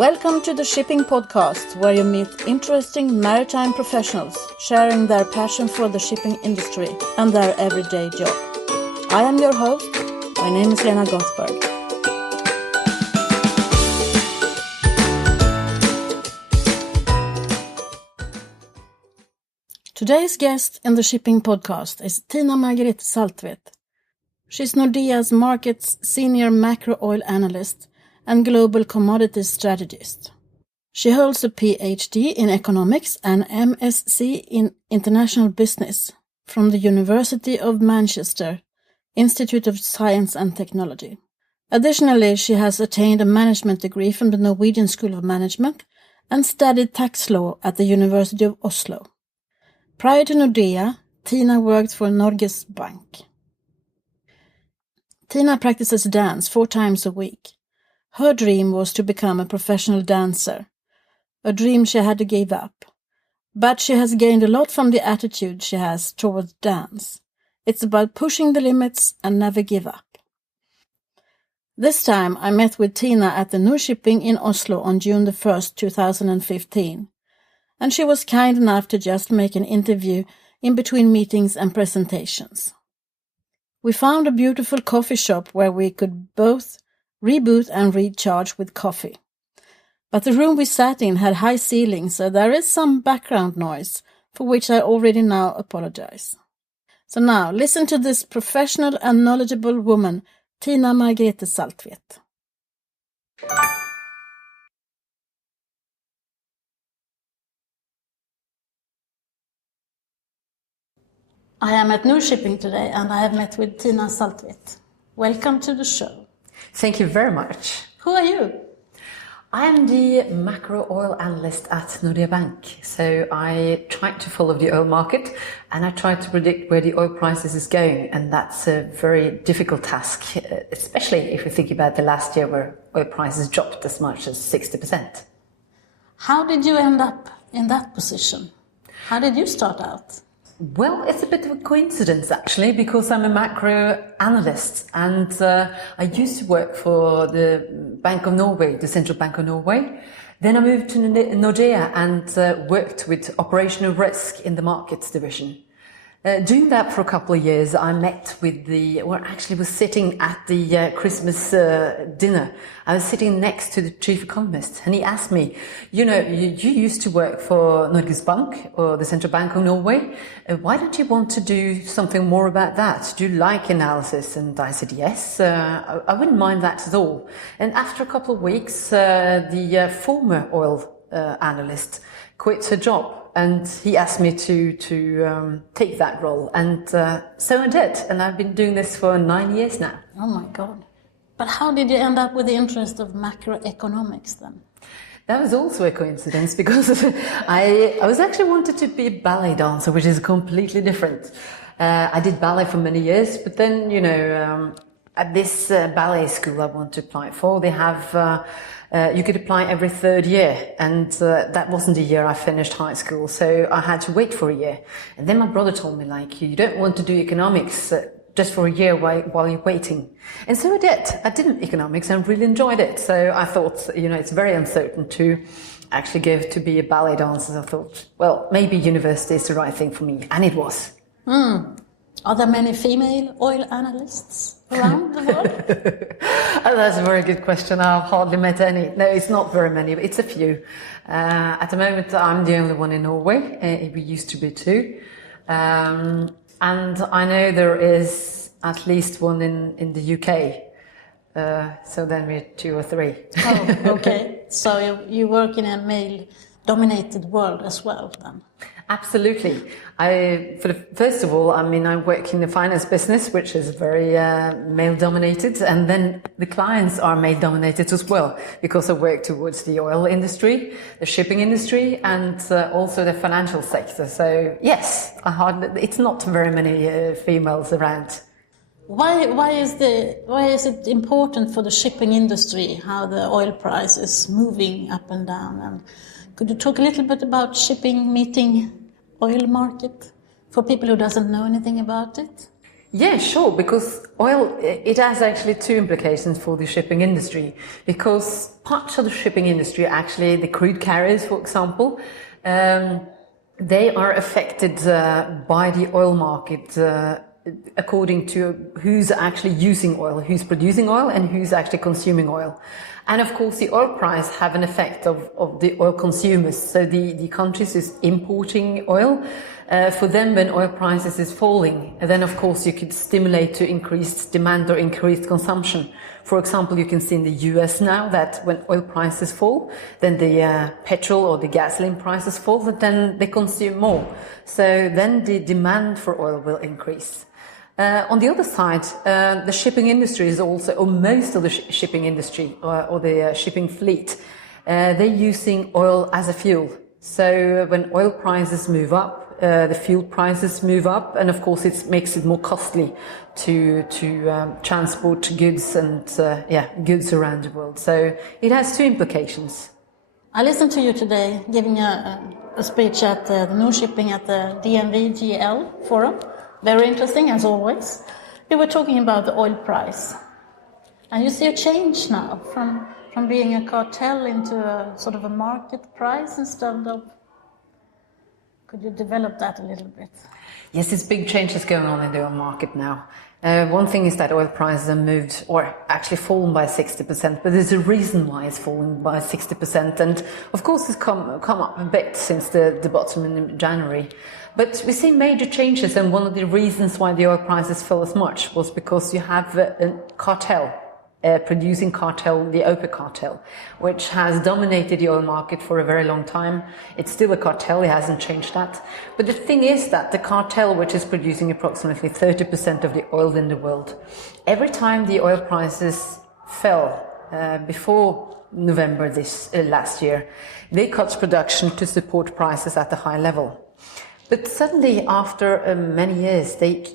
Welcome to the Shipping Podcast, where you meet interesting maritime professionals sharing their passion for the shipping industry and their everyday job. I am your host. My name is Lena Gothberg. Today's guest in the Shipping Podcast is Thina Margrethe Saltvedt. She's Nordea Markets senior macro oil analyst and global commodities strategist. She holds a PhD in economics and MSc in international business from the University of Manchester, Institute of Science and Technology. Additionally, she has attained a management degree from the Norwegian School of Management and studied tax law at the University of Oslo. Prior to Nordea, Thina worked for Norges Bank. Thina practices dance 4 times a week. Her dream was to become a professional dancer, a dream she had to give up. But she has gained a lot from the attitude she has towards dance. It's about pushing the limits and never give up. This time I met with Thina at the Nordshipping in Oslo on June the 1st, 2015. And she was kind enough to just make an interview in between meetings and presentations. We found a beautiful coffee shop where we could both reboot and recharge with coffee. But the room we sat in had high ceilings, so there is some background noise, for which I already now apologize. So now, listen to this professional and knowledgeable woman, Thina Margrethe Saltvedt. I am at Nordshipping today, and I have met with Thina Saltvedt. Welcome to the show. Thank you very much. Who are you? I am the macro oil analyst at Nordea Bank. So I try to follow the oil market and I try to predict where the oil prices is going. And that's a very difficult task, especially if you think about the last year where oil prices dropped as much as 60%. How did you end up in that position? How did you start out? Well, it's a bit of a coincidence actually, because I'm a macro analyst and I used to work for the Bank of Norway, the Central Bank of Norway. Then I moved to Nordea and worked with operational risk in the markets division. Doing that for a couple of years, I met with was sitting at the Christmas dinner. I was sitting next to the chief economist and he asked me, you used to work for Norges Bank or the Central Bank of Norway. Why don't you want to do something more about that? Do you like analysis? And I said, yes, I wouldn't mind that at all. And after a couple of weeks, the former oil analyst quit her job. And he asked me to take that role. And so I did. And I've been doing this for 9 years now. Oh, my God. But how did you end up with the interest of macroeconomics then? That was also a coincidence because I was actually wanted to be a ballet dancer, which is completely different. I did ballet for many years, but then, at this ballet school I want to apply for, they have... you could apply every 3rd year, and that wasn't the year I finished high school, so I had to wait for a year. And then my brother told me, you don't want to do economics just for a year while you're waiting. And so I did. I did economics and really enjoyed it. So I thought, it's very uncertain to actually go to be a ballet dancer. I thought, well, maybe university is the right thing for me, and it was. Are there many female oil analysts around the world? Oh, that's a very good question. I've hardly met any. No, it's not very many, but it's a few. At the moment, I'm the only one in Norway. We used to be 2. And I know there is at least one in the UK. So then we're 2 or 3. Oh, okay. So you work in a male-dominated world as well, then? Absolutely. First of all, I work in the finance business, which is very male-dominated, and then the clients are male-dominated as well, because I work towards the oil industry, the shipping industry, and also the financial sector. So yes, it's not very many females around. Why is it important for the shipping industry how the oil price is moving up and down? And could you talk a little bit about shipping meeting oil market for people who doesn't know anything about it? Yeah, sure, because oil, it has actually two implications for the shipping industry, because parts of the shipping industry, actually the crude carriers, for example, they are affected by the oil market according to who's actually using oil, who's producing oil and who's actually consuming oil. And of course the oil price have an effect of the oil consumers. So the countries is importing oil. For them, when oil prices is falling, then of course you could stimulate to increased demand or increased consumption. For example, you can see in the US now that when oil prices fall, then the petrol or the gasoline prices fall, but then they consume more. So then the demand for oil will increase. On the other side, the shipping industry is also, or most of the shipping industry or the shipping fleet, they're using oil as a fuel. So when oil prices move up, the fuel prices move up, and of course it makes it more costly to transport goods and goods around the world. So it has two implications. I listened to you today giving a speech at the Nordshipping at the DNVGL forum. Very interesting, as always. You were talking about the oil price. And you see a change now from being a cartel into a sort of a market price instead of... Could you develop that a little bit? Yes, there's big changes going on in the oil market now. One thing is that oil prices have moved, or actually fallen by 60%, but there's a reason why it's fallen by 60%. And of course it's come up a bit since the bottom in January. But we see major changes, and one of the reasons why the oil prices fell as much was because you have a cartel, producing cartel, the OPEC cartel, which has dominated the oil market for a very long time. It's still a cartel, it hasn't changed that. But the thing is that the cartel, which is producing approximately 30% of the oil in the world, every time the oil prices fell before November last year, they cut production to support prices at a high level. But suddenly, after many years, they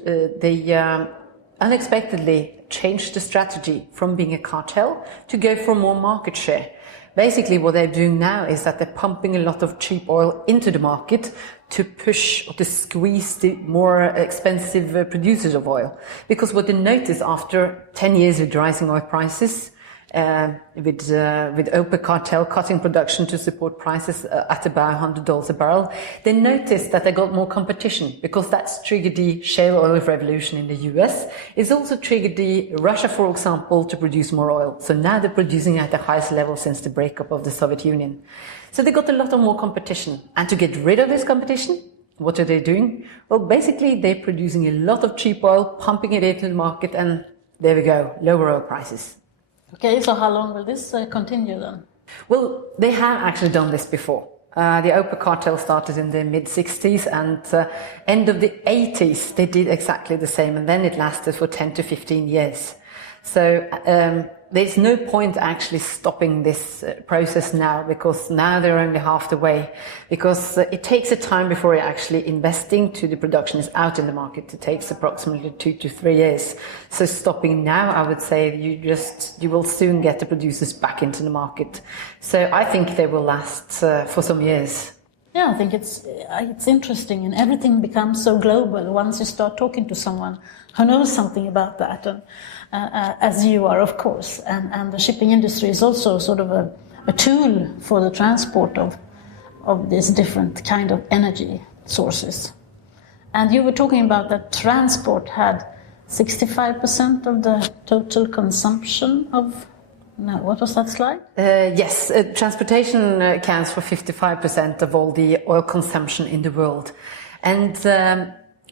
unexpectedly changed the strategy from being a cartel to go for more market share. Basically, what they're doing now is that they're pumping a lot of cheap oil into the market to push or to squeeze the more expensive producers of oil. Because what they notice after 10 years with rising oil prices, with OPEC cartel cutting production to support prices at about $100 a barrel, they noticed that they got more competition, because that's triggered the shale oil revolution in the US. It's also triggered Russia, for example, to produce more oil. So now they're producing at the highest level since the breakup of the Soviet Union. So they got a lot of more competition. And to get rid of this competition, what are they doing? Well, basically they're producing a lot of cheap oil, pumping it into the market, and there we go, lower oil prices. Okay, so how long will this continue then? Well, they have actually done this before. The OPEC cartel started in the mid-60s, and end of the 80s they did exactly the same, and then it lasted for 10 to 15 years. So there's no point actually stopping this process now, because now they're only half the way, because it takes a time before you're actually investing to the production is out in the market. It takes approximately 2 to 3 years. So stopping now, I would say you will soon get the producers back into the market. So I think they will last for some years. Yeah, I think it's interesting, and everything becomes so global once you start talking to someone who knows something about that, and as you are, of course. And the shipping industry is also sort of a tool for the transport of these different kind of energy sources. And you were talking about that transport had 65% of the total consumption of... No, what was that slide? Yes, transportation accounts for 55% of all the oil consumption in the world. And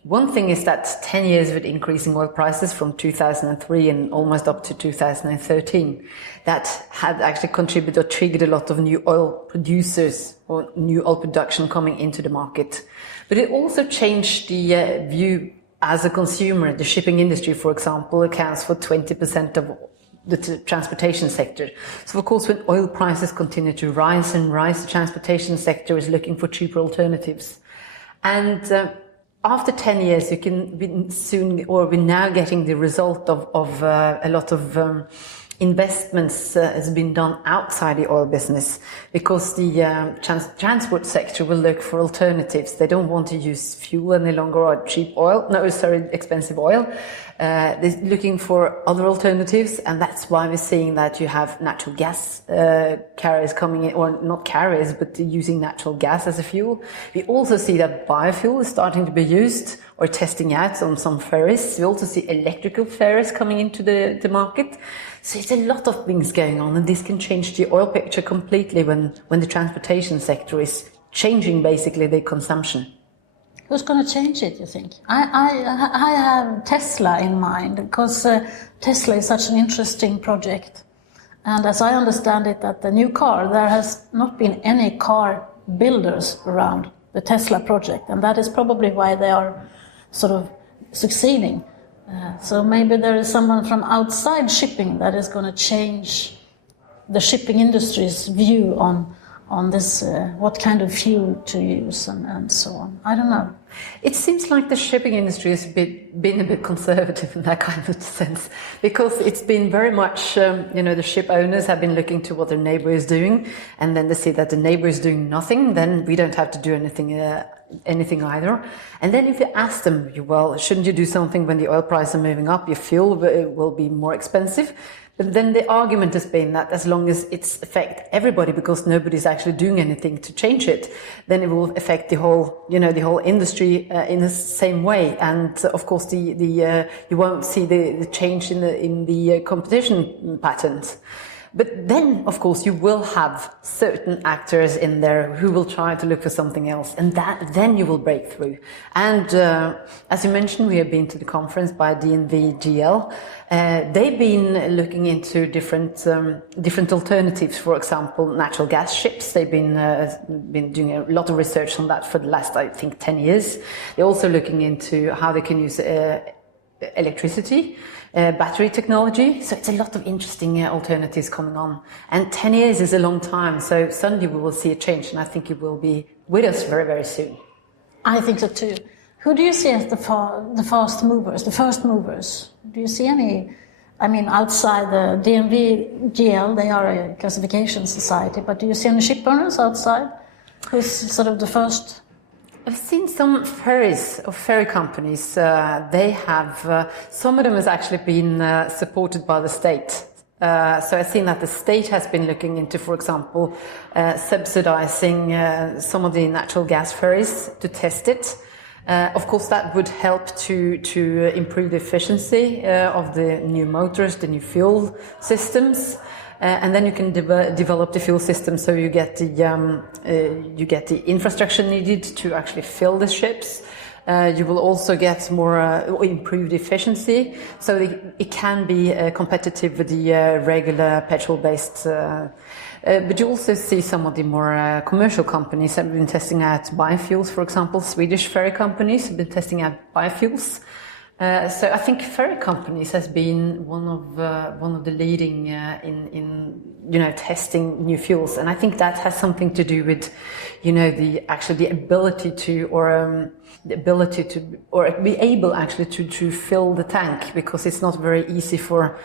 one thing is that 10 years with increasing oil prices from 2003 and almost up to 2013, that had actually contributed or triggered a lot of new oil producers or new oil production coming into the market. But it also changed the view as a consumer. The shipping industry, for example, accounts for 20% of the transportation sector. So of course, when oil prices continue to rise, the transportation sector is looking for cheaper alternatives. And after 10 years, you can be soon, or we're now getting the result of a lot of investments has been done outside the oil business, because the transport sector will look for alternatives. They don't want to use fuel any longer, or expensive oil. They're looking for other alternatives, and that's why we're seeing that you have natural gas carriers coming in, or not carriers, but using natural gas as a fuel. We also see that biofuel is starting to be used or testing out on some ferries. We also see electrical ferries coming into the market. So it's a lot of things going on, and this can change the oil picture completely when the transportation sector is changing basically the consumption. Who's going to change it, you think? I have Tesla in mind, because Tesla is such an interesting project. And as I understand it, that the new car, there has not been any car builders around the Tesla project, and that is probably why they are sort of succeeding. So maybe there is someone from outside shipping that is going to change the shipping industry's view on this, what kind of fuel to use and so on. I don't know. It seems like the shipping industry has been a bit conservative in that kind of sense, because it's been very much, the ship owners have been looking to what their neighbor is doing, and then they see that the neighbor is doing nothing, then we don't have to do anything either. And then if you ask them, well, shouldn't you do something when the oil prices are moving up? Your fuel will be more expensive. But then the argument has been that as long as it's affect everybody, because nobody's actually doing anything to change it, then it will affect the whole industry in the same way. And of course, you won't see the change in the competition patterns. But then, of course, you will have certain actors in there who will try to look for something else, and then you will break through. And as you mentioned, we have been to the conference by DNV GL. They've been looking into different alternatives. For example, natural gas ships. They've been doing a lot of research on that for the last, I think, 10 years. They're also looking into how they can use electricity. Battery technology. So it's a lot of interesting alternatives coming on. And 10 years is a long time. So suddenly we will see a change, and I think it will be with us very, very soon. I think so too. Who do you see as the fast movers, the first movers? Do you see any, outside the DNV GL, they are a classification society, but do you see any ship owners outside? Who's sort of the first? I've seen some ferry companies. They have, some of them has actually been supported by the state. So I've seen that the state has been looking into, for example, subsidizing some of the natural gas ferries to test it. Of course, that would help to improve the efficiency of the new motors, the new fuel systems. And then you can develop the fuel system, so you get the infrastructure needed to actually fill the ships. You will also get more improved efficiency, so it can be competitive with the regular petrol-based. But you also see some of the more commercial companies have been testing out biofuels. For example, Swedish ferry companies have been testing out biofuels. So I think ferry companies has been one of the leading in testing new fuels, and I think that has something to do with the ability to be able actually to fill the tank, because it's not very easy for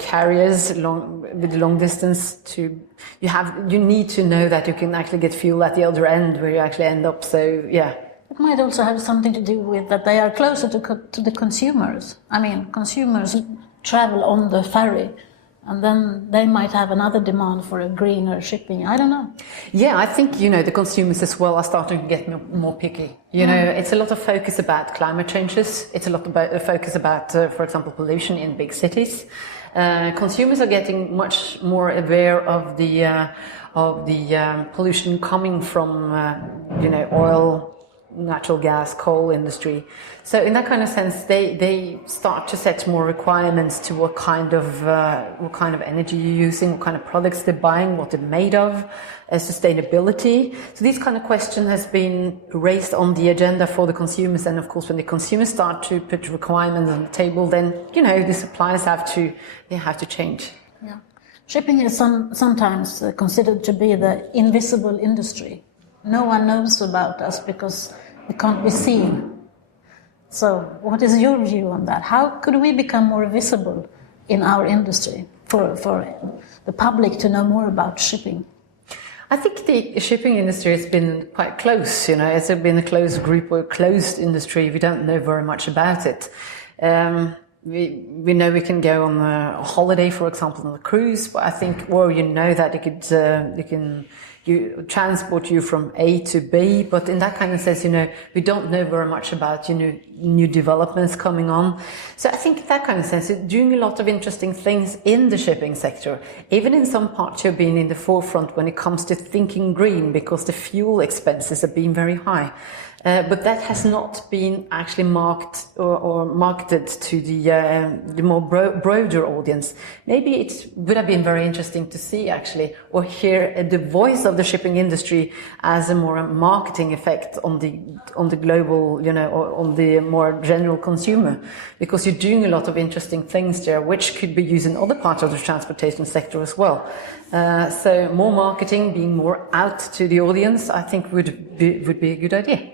carriers with long distance you need to know that you can actually get fuel at the other end where you actually end up. So yeah. It might also have something to do with that they are closer to the consumers. Consumers travel on the ferry, and then they might have another demand for a greener shipping. I don't know. Yeah, I think, the consumers as well are starting to get more picky. It's a lot of focus about climate changes. It's a lot about focus about, for example, pollution in big cities. Consumers are getting much more aware of the pollution coming from, oil, natural gas, coal industry. So in that kind of sense, they start to set more requirements to what kind of energy you're using, what kind of products they're buying, what they're made of, sustainability. So these kind of questions has been raised on the agenda for the consumers. And of course, when the consumers start to put requirements on the table, then the suppliers have to change. Yeah, shipping is sometimes considered to be the invisible industry. No one knows about us because we can't be seen. So what is your view on that? How could we become more visible in our industry? for the public to know more about shipping? I think the shipping industry has been quite close, it's been a closed group or a closed industry. We don't know very much about it. We know we can go on a holiday, for example, on a cruise, but I think, that you transport you from A to B, but in that kind of sense, we don't know very much about, new developments coming on. So I think in that kind of sense, you're doing a lot of interesting things in the shipping sector. Even in some parts, you've been in the forefront when it comes to thinking green, because the fuel expenses have been very high. But that has not been actually marked or marketed to the more broader audience. Maybe it would have been very interesting to see actually, or hear the voice of the shipping industry as a more marketing effect on the global, or on the more general consumer, because you're doing a lot of interesting things there, which could be used in other parts of the transportation sector as well. So more marketing, being more out to the audience, I think would be a good idea.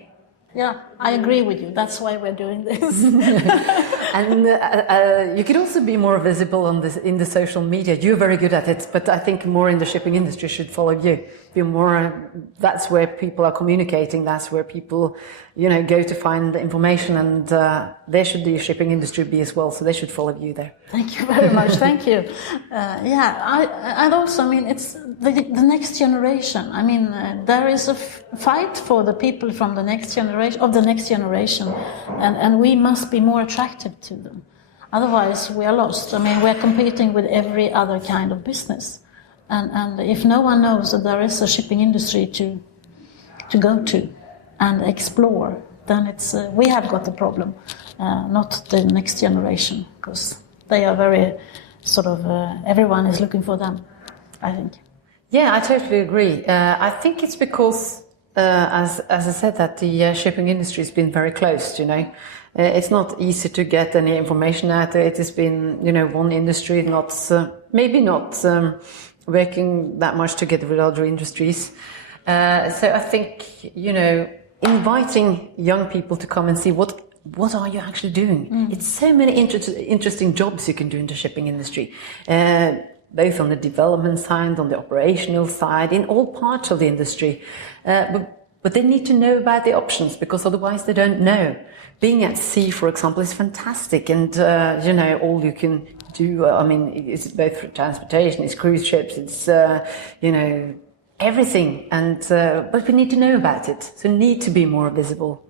Yeah, I agree with you. That's why we're doing this. And you could also be more visible in the social media. You're very good at it, but I think more in the shipping industry should follow you. Be more. That's where people are communicating. That's where people, go to find the information, and there should the shipping industry be as well. So they should follow you there. Thank you very much. Thank you. And also, it's the next generation. There is a fight for the people from the next generation, and we must be more attractive to them. Otherwise, we are lost. We are competing with every other kind of business, and if no one knows that there is a shipping industry to go to and explore, then we have got the problem, not the next generation, because they are very everyone is looking for them, I think. Yeah, I totally agree. I think it's because, as I said, that the shipping industry has been very closed, It's not easy to get any information out there. It has been, one industry, maybe not working that much together with other industries. So I think, inviting young people to come and see what are you actually doing? It's so many interesting jobs you can do in the shipping industry, both on the development side, on the operational side, in all parts of the industry. But they need to know about the options, because otherwise they don't know. Being at sea, for example, is fantastic, and all you can do. It's both for transportation, it's cruise ships, it's everything, and but we need to know about it, so need to be more visible.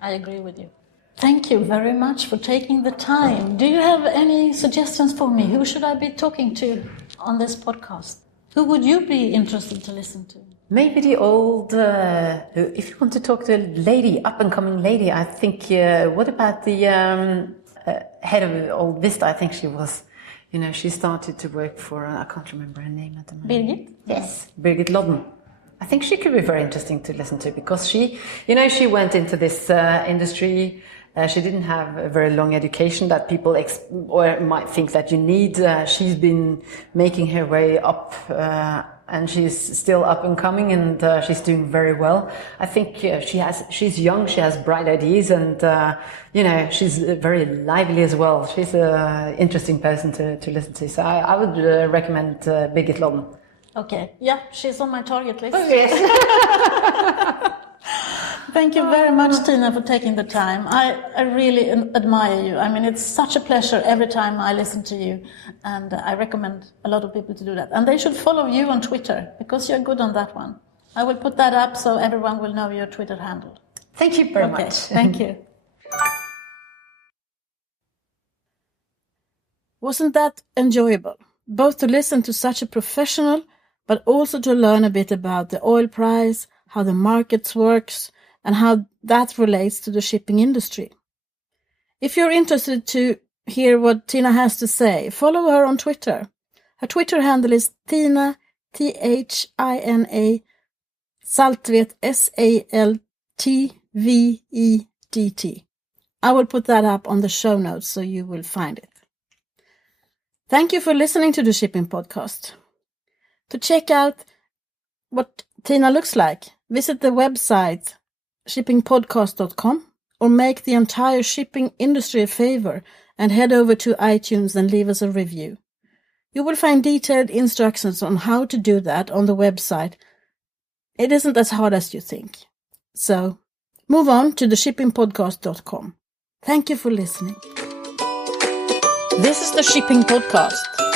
I agree with you. Thank you very much for taking the time. Do you have any suggestions for me? Who should I be talking to on this podcast? Who would you be interested to listen to? Maybe the old, if you want to talk to a lady, up-and-coming lady, I think, what about the head of Old Vista? I think she was, she started to work for, I can't remember her name at the moment. Birgit? Yes, Birgit Lodden. I think she could be very interesting to listen to, because she went into this industry. She didn't have a very long education that people or might think that you need. She's been making her way up, and she's still up and coming, and she's doing very well. I think she's young, she has bright ideas, and she's very lively as well. She's an interesting person to listen to. So I would recommend Birgit Lodden. Okay, yeah, she's on my target list. Oh, yes. Thank you very much, Thina, for taking the time. I really admire you. It's such a pleasure every time I listen to you, and I recommend a lot of people to do that. And they should follow you on Twitter, because you're good on that one. I will put that up so everyone will know your Twitter handle. Thank you very much. Thank you. Wasn't that enjoyable? Both to listen to such a professional, but also to learn a bit about the oil price, how the markets works, and how that relates to the shipping industry. If you're interested to hear what Thina has to say, follow her on Twitter. Her Twitter handle is Thina, Thina Saltvedt, Saltvedt. I will put that up on the show notes so you will find it. Thank you for listening to the Shipping Podcast. To check out what Thina looks like, visit the website shippingpodcast.com, or make the entire shipping industry a favor and head over to iTunes and leave us a review. You will find detailed instructions on how to do that on the website. It isn't as hard as you think. So, move on to theshippingpodcast.com. Thank you for listening. This is the Shipping Podcast.